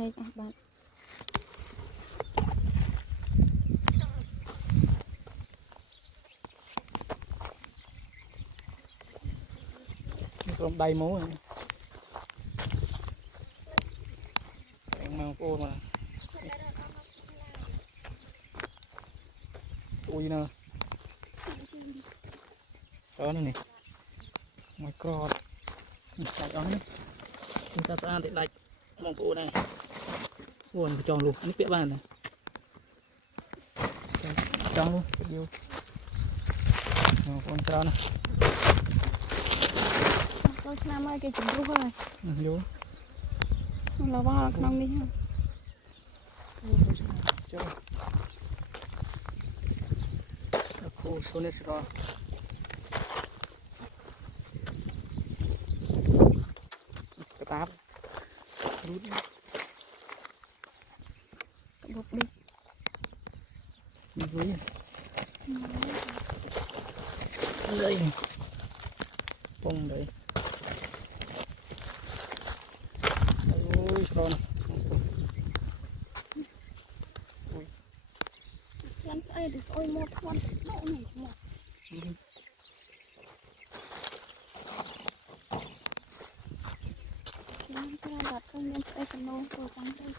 hay à bạn xong đầy máu rồi mang cô mà ui nè chó này my god lại đó chúng ta ăn thì lại mong cô này buồn phải tròn luôn nước bẹ bàn này tròn luôn sẽ vô con tròn này con nam ơi cái chim rú rồi vô là bao năm đi ha cô số này sẽ có cái táp rút bục đi đi với đây bông đấy ôi con lăn say thì ôi một con đậu này một chúng ta đặt không nên say phần nô rồi trắng đây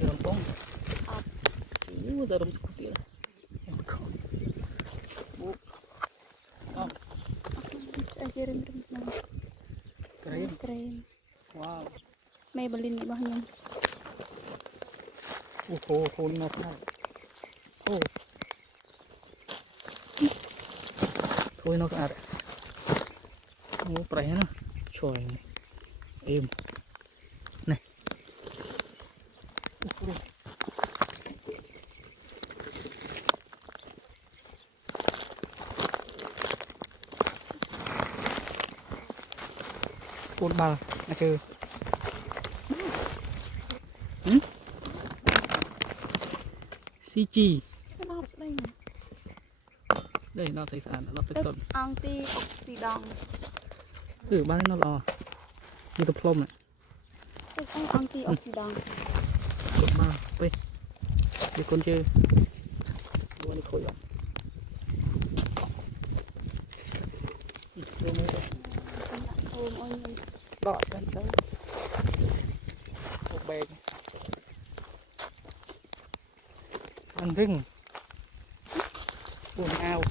dalam bông chỉ dalam seperti itu bu kirim keren keren wow Maybelline di bawahnya khô nó phải khô nó phải ngủ phải nó trời êm này côn ba là chơi CG đây nó thấy sẵn nó phải sẵn antioxidant bán nó lò như tập plum này antioxidant côn ba đây đi con chơi luôn đi khôi lắm đọt lên tới một bèn ăn rừng buồn ao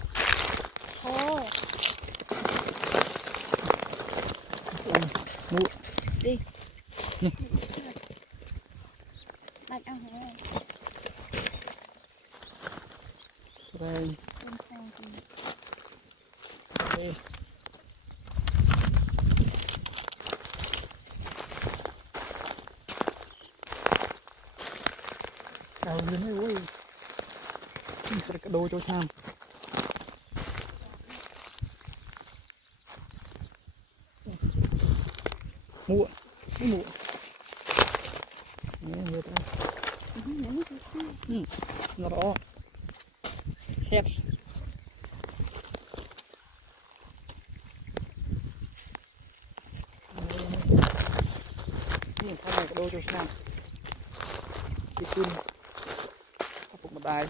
mua đi nè đặt ăn hả đây đây đào lên đấy ui sẽ cái đôi cho tham mua mua nhiều ta nó đó hết nhìn thay này cái đôi cho tham đi kim phục một đài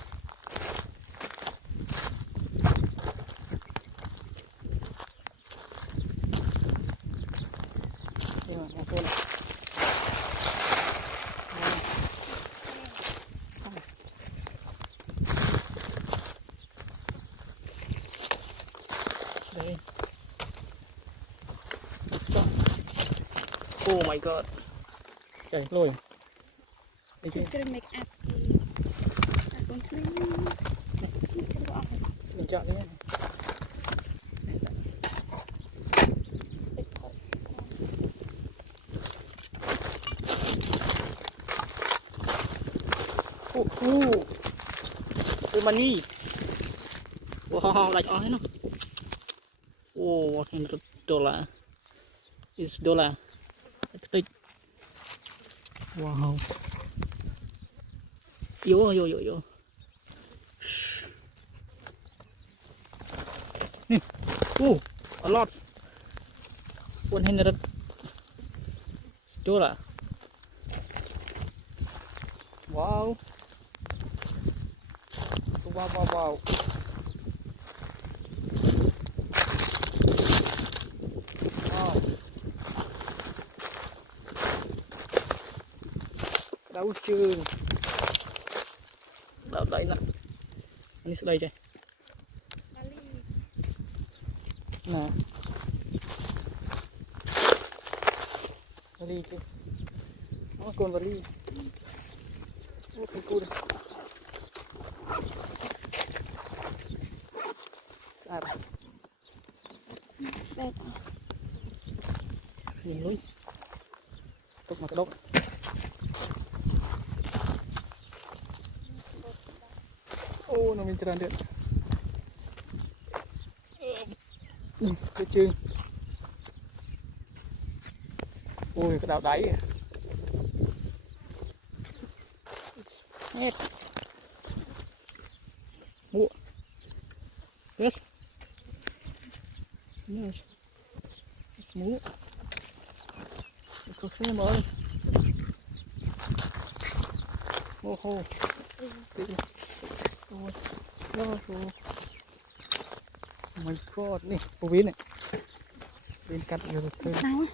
đây oh my god trời lôi đây chứ cái make up con krim mình chọn đi cái money wow like on nó oh $100 is dollar tích wow yo a lot 100 $. Wow. Wow, wow, wow. Wow. Đau chương. Đau đây nè. Ini sudah aja. Nah. Bali ke. Oh, kon bali. Oh, cool. Sar. Đẹp. Nhìn lui. Tục mà cái đốc. Ô, nó mình tràn điện. Cái chương. Ôi, cái đào đáy. Yes. Mua. Yes. Yes. Mua. Có xe mới. Ô hô. Oh my god, nih, ubin nih. Ubin cut gitu tuh. Nào.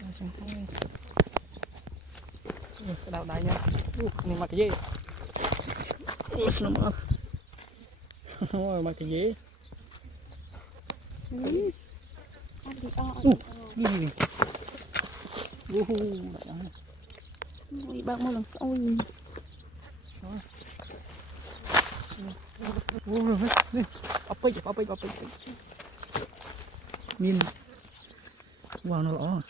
Langsung thôi. Cái đào đáy nha. Ini mặc cái gì? Selamat. Mặc cái gì? Gini. Đại Ui, bác một lần ôi. Apa? Min. Wow, nó lỏ.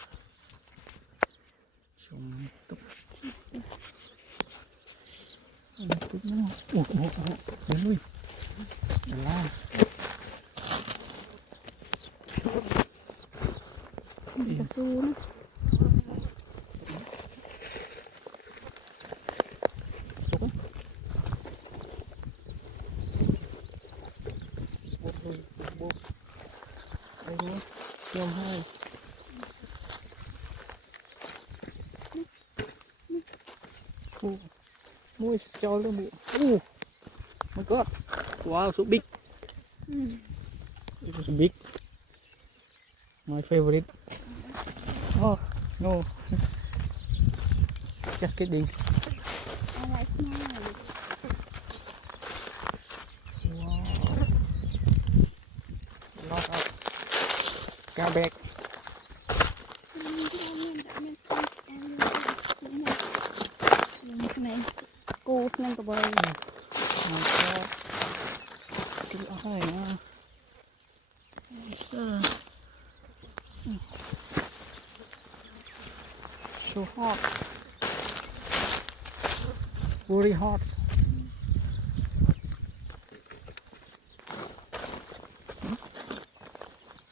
Xong tục. Tục nó. Đến lui. Đà la. Cao su nữa. Nhom hai. Mua cho luôn bị. My God. Wow, so big. It was big. My favorite. Oh no. Just kidding. Wow. Lot of cá bẹc. Cô xem cái bơi. Cái này nha. So hot. Very hot.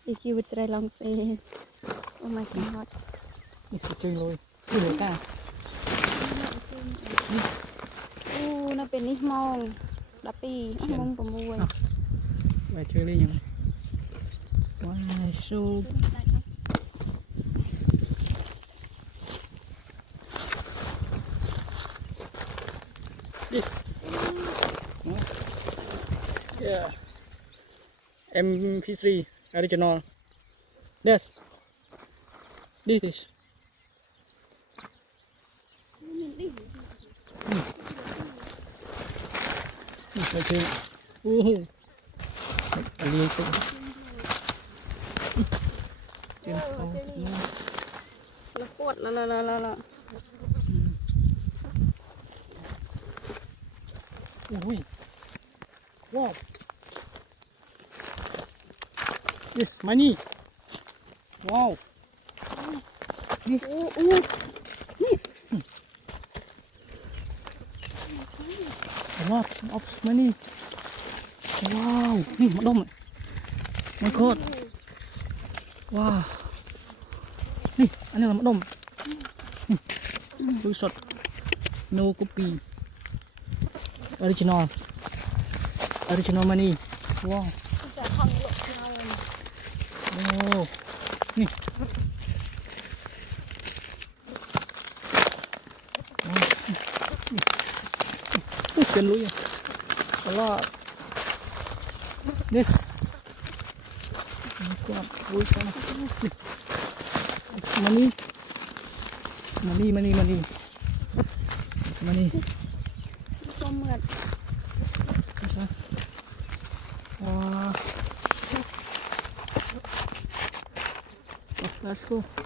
If you would say long say, oh my god. Ini secing lôi. Ini ta. Nóเป็นนิมองดับปีมองประมวย Về chơi đi nhỉ. Wow, so this. Yeah. MP3 original. This is. Về chơi. Liên tục. Trên sau. Nó cuột là. Ui. Wow. Yes, money. Wow. Lots of money. Wow. Một đông. My God. Wow. Anh này là một đông. Túi sọt. No copy. Original money. Wow. นี่เป็นลุยตลอดนี่ก็ลุยกันมานี่ก็เหมือน ว้า let's go